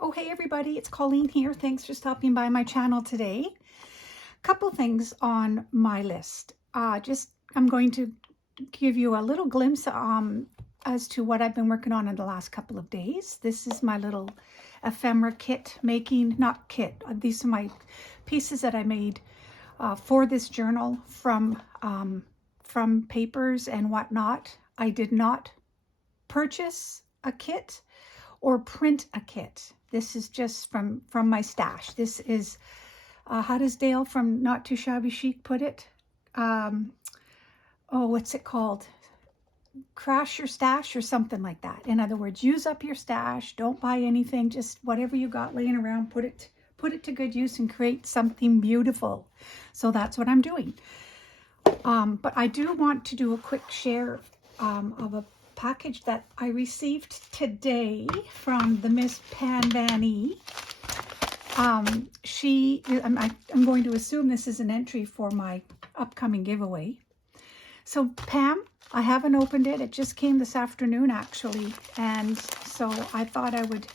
Oh, hey everybody, it's Colleen here. Thanks for stopping by my channel today. Couple things on my list. I'm going to give you a little glimpse as to what I've been working on in the last couple of days. This is my little ephemera kit making, not kit, these are my pieces that I made for this journal from papers and whatnot. I did not purchase a kit or print a kit. This is just from my stash. This is, how does Dale from Not Too Shabby Chic put it? What's it called? Crash your stash or something like that. In other words, use up your stash. Don't buy anything. Just whatever you got laying around, put it to good use and create something beautiful. So that's what I'm doing. But I do want to do a quick share of a package that I received today from the Miss Pan Van E. I'm going to assume this is an entry for my upcoming giveaway. So Pam, I haven't opened it. It just came this afternoon actually. And so I thought I would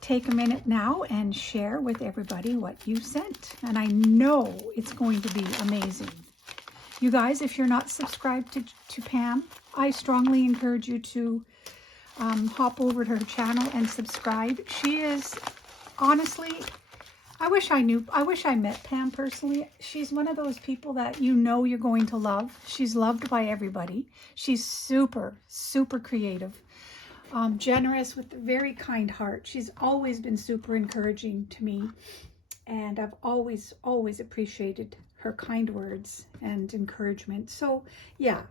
take a minute now and share with everybody what you sent. And I know it's going to be amazing. You guys, if you're not subscribed to Pam, I strongly encourage you to hop over to her channel and subscribe. She is, honestly, I wish I met Pam personally. She's one of those people that you know you're going to love. She's loved by everybody. She's super, super creative, generous with a very kind heart. She's always been super encouraging to me. And I've always, always appreciated her kind words and encouragement. So yeah,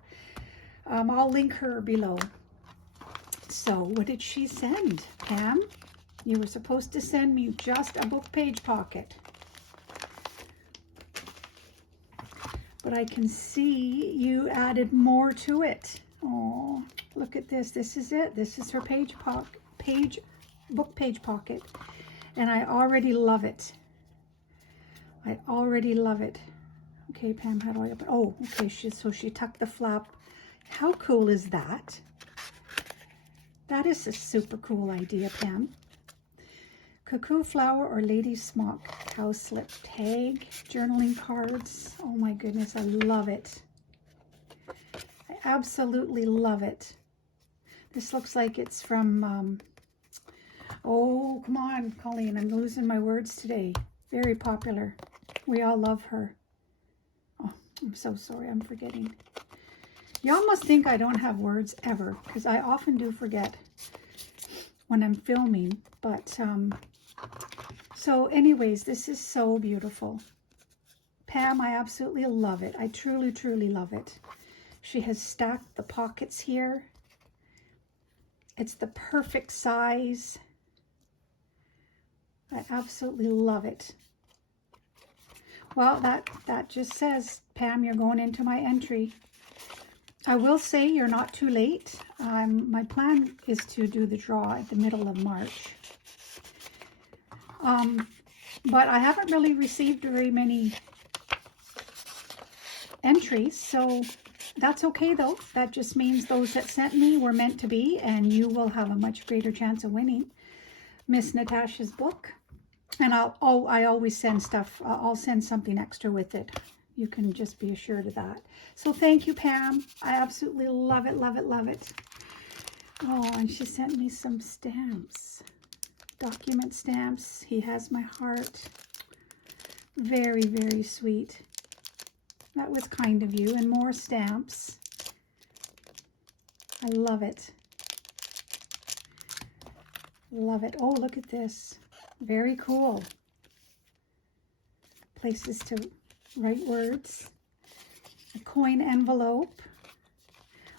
I'll link her below. So what did she send, Pam? You were supposed to send me just a book page pocket. But I can see you added more to it. Oh, look at this. This is it. This is her book page pocket. And I already love it. I already love it. Okay, Pam, how do I open? Oh, okay, so she tucked the flap. How cool is that? That is a super cool idea, Pam. Cuckoo flower or lady smock cowslip tag, journaling cards. Oh my goodness, I love it. I absolutely love it. This looks like it's from, oh, come on, Colleen, I'm losing my words today. Very popular. We all love her. Oh, I'm so sorry, I'm forgetting. Y'all must think I don't have words ever, because I often do forget when I'm filming. But, so anyways, this is so beautiful. Pam, I absolutely love it. I truly, truly love it. She has stacked the pockets here. It's the perfect size. I absolutely love it. Well, that just says, Pam, you're going into my entry. I will say you're not too late. My plan is to do the draw at the middle of March. But I haven't really received very many entries, so that's okay though. That just means those that sent me were meant to be, and you will have a much greater chance of winning Miss Natasha's book. And I always send stuff. I'll send something extra with it. You can just be assured of that. So thank you, Pam. I absolutely love it, love it, love it. Oh, and she sent me some stamps. Document stamps. He has my heart. Very, very sweet. That was kind of you. And more stamps. I love it. Love it. Oh, look at this. Very cool. Places to write words. A coin envelope.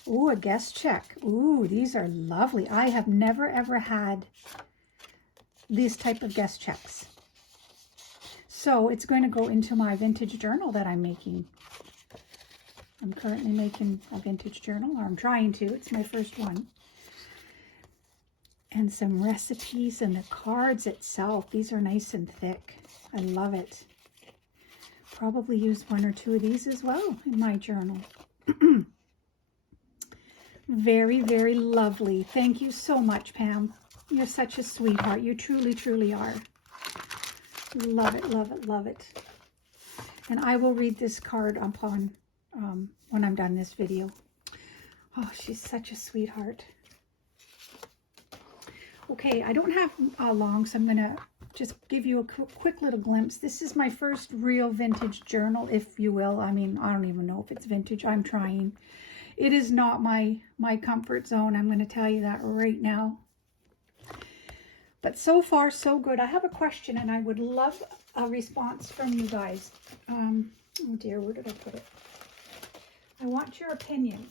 Ooh, a guest check. Ooh, these are lovely. I have never ever had these type of guest checks. So it's going to go into my vintage journal that I'm making. I'm currently making a vintage journal, or I'm trying to. It's my first one. And some recipes, and the cards itself. These are nice and thick. I love it. Probably use one or two of these as well in my journal. Very, very lovely. Thank you so much, Pam. You're such a sweetheart. You truly, truly are. Love it, love it, love it. And I will read this card upon when I'm done this video. Oh, she's such a sweetheart. Okay, I don't have long, so I'm going to just give you a quick little glimpse. This is my first real vintage journal, if you will. I mean, I don't even know if it's vintage. I'm trying. It is not my comfort zone. I'm going to tell you that right now. But so far, so good. I have a question, and I would love a response from you guys. Oh dear, where did I put it? I want your opinion.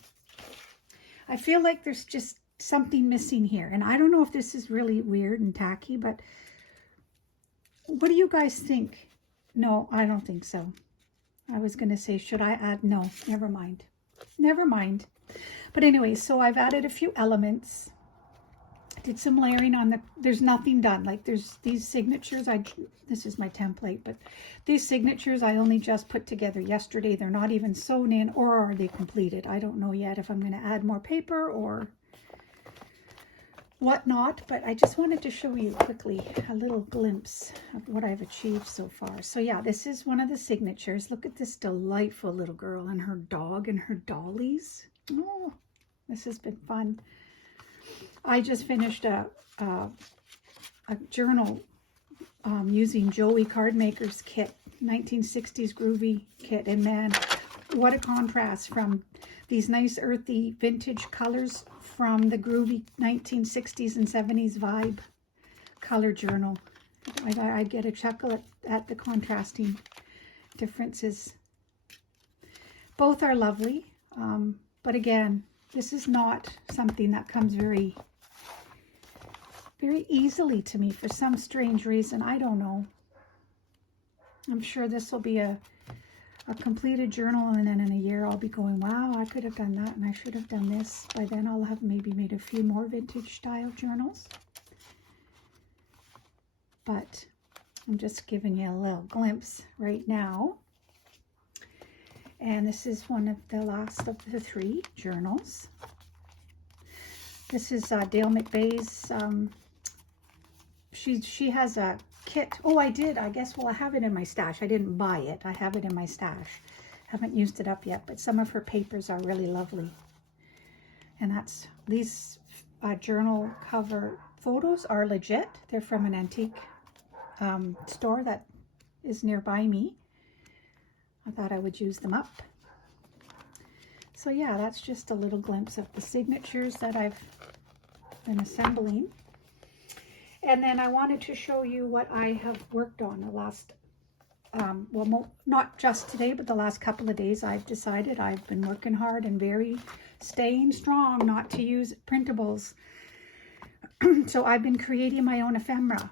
I feel like there's just something missing here. And I don't know if this is really weird and tacky, but what do you guys think? No, I don't think so. I was going to say, should I add? No, never mind. Never mind. But anyway, so I've added a few elements. Did some layering on there's nothing done. Like there's these signatures. This is my template, but these signatures I only just put together yesterday. They're not even sewn in, or are they completed? I don't know yet if I'm going to add more paper or whatnot, but I just wanted to show you quickly a little glimpse of what I've achieved so far. So yeah, this is one of the signatures. Look at this delightful little girl and her dog and her dollies. Oh, this has been fun. I just finished a journal using Joey Cardmaker's kit, 1960s groovy kit, and man, what a contrast from these nice earthy vintage colors from the groovy 1960s and 70s vibe color journal. I get a chuckle at the contrasting differences. Both are lovely, but again, this is not something that comes very easily to me for some strange reason. I don't know. I'm sure this will be a completed journal, and then in a year I'll be going, wow, I could have done that and I should have done this. By then I'll have maybe made a few more vintage style journals. But I'm just giving you a little glimpse right now. And this is one of the last of the 3 journals. This is Dale McVeigh's. She has a kit. Oh, I did. I guess, well, I have it in my stash. I didn't buy it. I have it in my stash. Haven't used it up yet, but some of her papers are really lovely. And that's, these journal cover photos are legit. They're from an antique store that is nearby me. I thought I would use them up. So yeah, that's just a little glimpse of the signatures that I've been assembling. And then I wanted to show you what I have worked on the last, well, not just today, but the last couple of days. I've decided I've been working hard and staying strong not to use printables. So I've been creating my own ephemera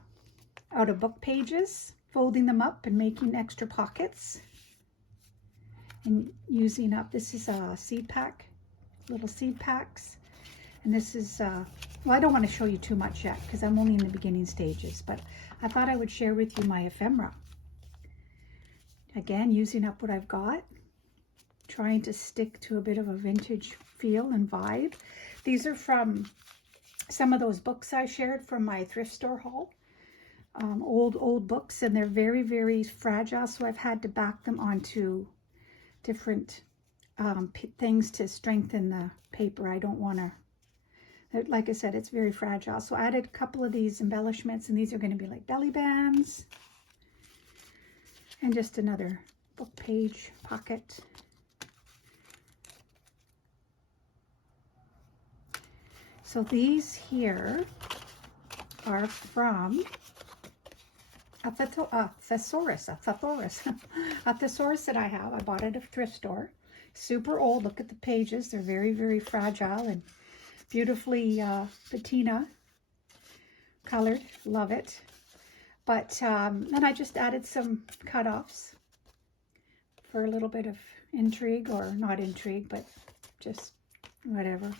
out of book pages, folding them up and making extra pockets. And using up, this is a seed pack, little seed packs. And this is, well, I don't want to show you too much yet because I'm only in the beginning stages, but I thought I would share with you my ephemera. Again, using up what I've got, trying to stick to a bit of a vintage feel and vibe. These are from some of those books I shared from my thrift store haul. Old books, and they're very, very fragile, so I've had to back them onto different things to strengthen the paper. I don't want to, like I said, it's very fragile. So I added a couple of these embellishments, and these are going to be like belly bands. And just another book page pocket. So these here are from a thesaurus that I have. I bought it at a thrift store. Super old. Look at the pages. They're very, very fragile and beautifully patina colored. Love it. But then I just added some cutoffs for a little bit of intrigue, or not intrigue, but just whatever,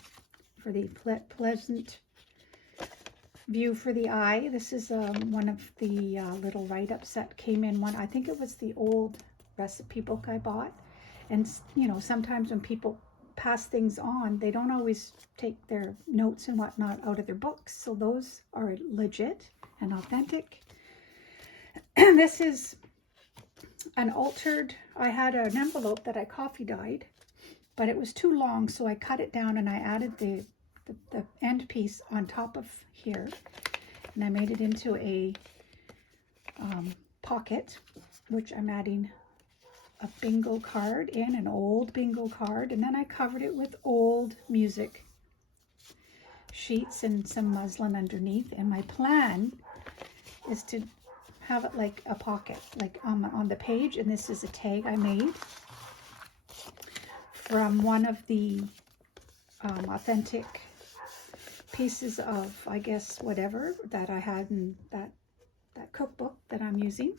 for the pleasant view for the eye. This is one of the little write-ups that came in one. I think it was the old recipe book I bought. And you know, sometimes when people pass things on, they don't always take their notes and whatnot out of their books. So those are legit and authentic. This is an altered, I had an envelope that I coffee dyed, but it was too long, so I cut it down and I added the end piece on top of here, and I made it into a pocket, which I'm adding a bingo card in, an old bingo card, and then I covered it with old music sheets and some muslin underneath. And my plan is to have it like a pocket, like on the page. And this is a tag I made from one of the authentic pieces of, I guess, whatever that I had in that cookbook that I'm using,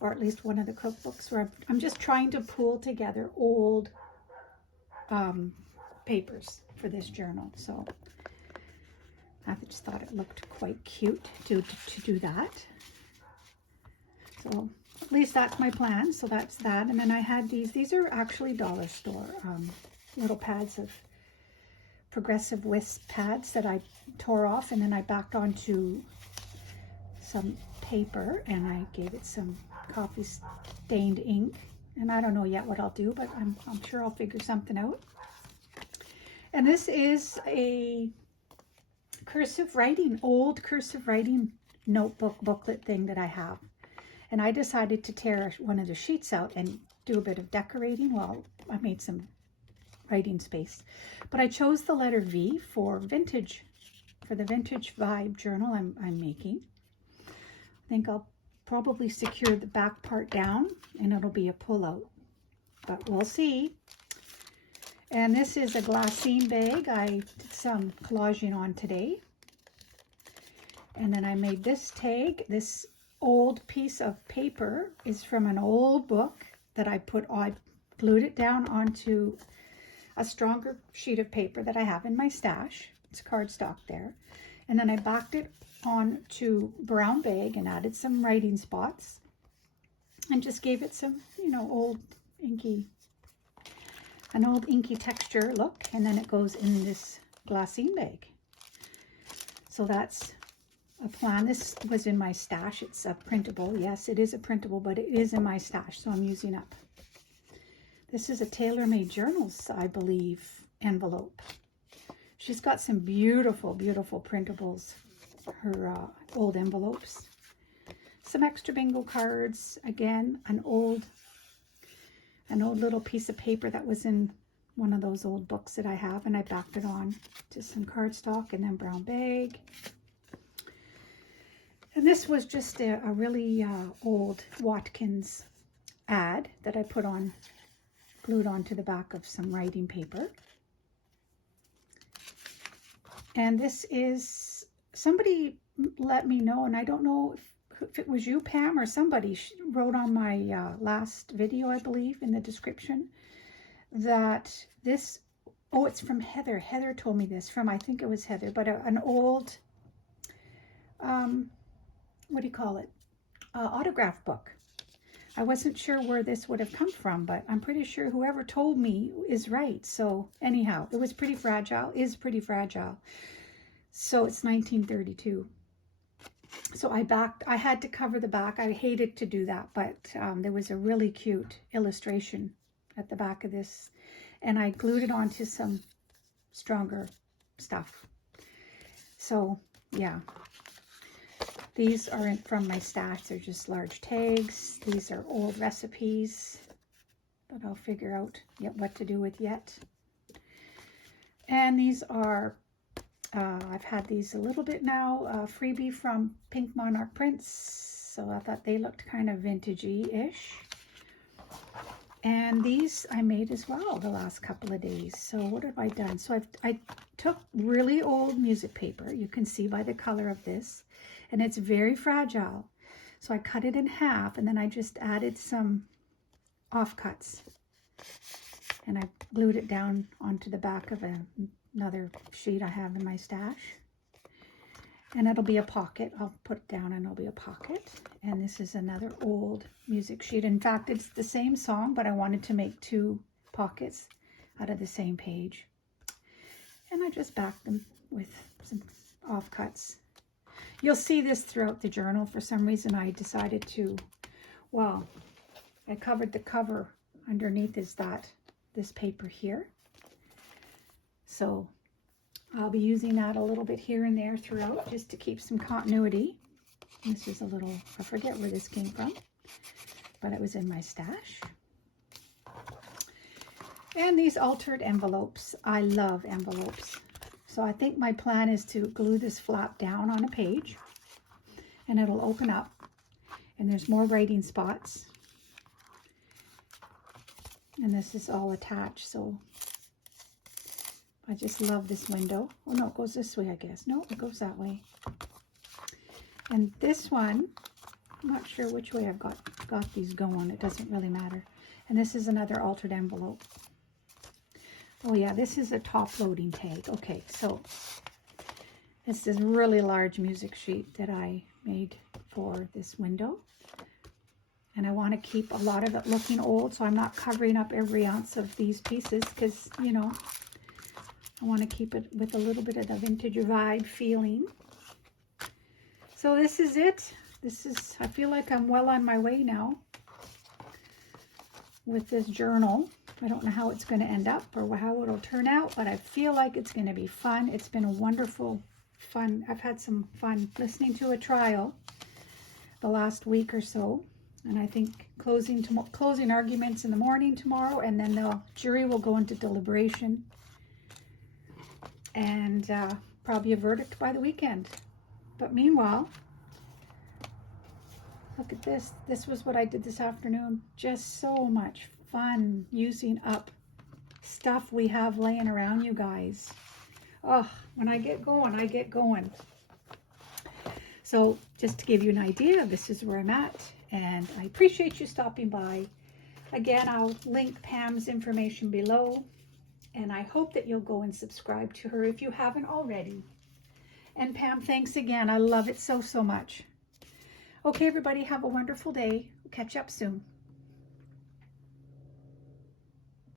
or at least one of the cookbooks, where I'm just trying to pull together old papers for this journal. So I just thought it looked quite cute to do that. So at least that's my plan. So that's that. And then I had these are actually dollar store little pads of progressive wisp pads that I tore off, and then I backed onto some paper and I gave it some coffee stained ink. And I don't know yet what I'll do, but I'm sure I'll figure something out. And this is a cursive writing, old cursive writing notebook booklet thing that I have. And I decided to tear one of the sheets out and do a bit of decorating. Well, I made some writing space. But I chose the letter V for vintage, for the vintage vibe journal I'm making. I think I'll probably secure the back part down and it'll be a pull-out, but we'll see. And this is a glassine bag I did some collaging on today. And then I made this tag. This old piece of paper is from an old book that I glued it down onto a stronger sheet of paper that I have in my stash. It's cardstock there. And then I backed it onto brown bag and added some writing spots and just gave it some, you know, an old inky texture look. And then it goes in this glassine bag. So that's a plan. This was in my stash. It's a printable. Yes, it is a printable, but it is in my stash, so I'm using up. This is a Tailor-Made Journals, I believe, envelope. She's got some beautiful, beautiful printables, her old envelopes. Some extra bingo cards. Again, an old little piece of paper that was in one of those old books that I have, and I backed it on to some cardstock, and then brown bag. And this was just a really old Watkins ad that I put on, glued onto the back of some writing paper. And this is, somebody let me know, and I don't know if it was you, Pam, or somebody wrote on my last video, I believe, in the description, that this, oh, it's from Heather. Heather told me this from, I think it was Heather, but an old, what do you call it? Autograph book. I wasn't sure where this would have come from, but I'm pretty sure whoever told me is right. So anyhow, it was pretty fragile, is pretty fragile. So it's 1932. So I had to cover the back. I hated to do that, but there was a really cute illustration at the back of this, and I glued it onto some stronger stuff. So yeah. These aren't from my stash, they're just large tags. These are old recipes that I'll figure out yet what to do with yet. And these are, I've had these a little bit now, freebie from Pink Monarch Prints. So I thought they looked kind of vintagey-ish. And these I made as well the last couple of days. So what have I done? So I took really old music paper. You can see by the color of this. And it's very fragile. So I cut it in half, and then I just added some offcuts. And I glued it down onto the back of another sheet I have in my stash. And it'll be a pocket. I'll put it down and it'll be a pocket. And this is another old music sheet. In fact, it's the same song, but I wanted to make two pockets out of the same page. And I just backed them with some offcuts. You'll see this throughout the journal. For some reason I decided to, well, I covered the cover underneath is this paper here. So I'll be using that a little bit here and there throughout just to keep some continuity. This is a little, I forget where this came from, but it was in my stash. And these altered envelopes. I love envelopes. So I think my plan is to glue this flap down on a page and it'll open up and there's more writing spots. And this is all attached, so I just love this window. Oh no, it goes this way, I guess. No, it goes that way. And this one, I'm not sure which way I've got these going. It doesn't really matter. And this is another altered envelope. Oh yeah, this is a top loading tag. Okay, so this is a really large music sheet that I made for this window. And I want to keep a lot of it looking old, so I'm not covering up every ounce of these pieces because, you know, I want to keep it with a little bit of the vintage vibe feeling. So this is it. I feel like I'm well on my way now with this journal. I don't know how it's going to end up or how it'll turn out, but I feel like it's going to be fun. It's been a wonderful fun. I've had some fun listening to a trial the last week or so. And I think closing arguments in the morning tomorrow, and then the jury will go into deliberation. And probably a verdict by the weekend. But meanwhile, look at this. This was what I did this afternoon. Just so much fun using up stuff we have laying around, you guys. Oh, when I get going, I get going. So just to give you an idea, this is where I'm at. And I appreciate you stopping by. Again, I'll link Pam's information below. And I hope that you'll go and subscribe to her if you haven't already. And Pam, thanks again. I love it so, so much. Okay, everybody, have a wonderful day. We'll catch up soon.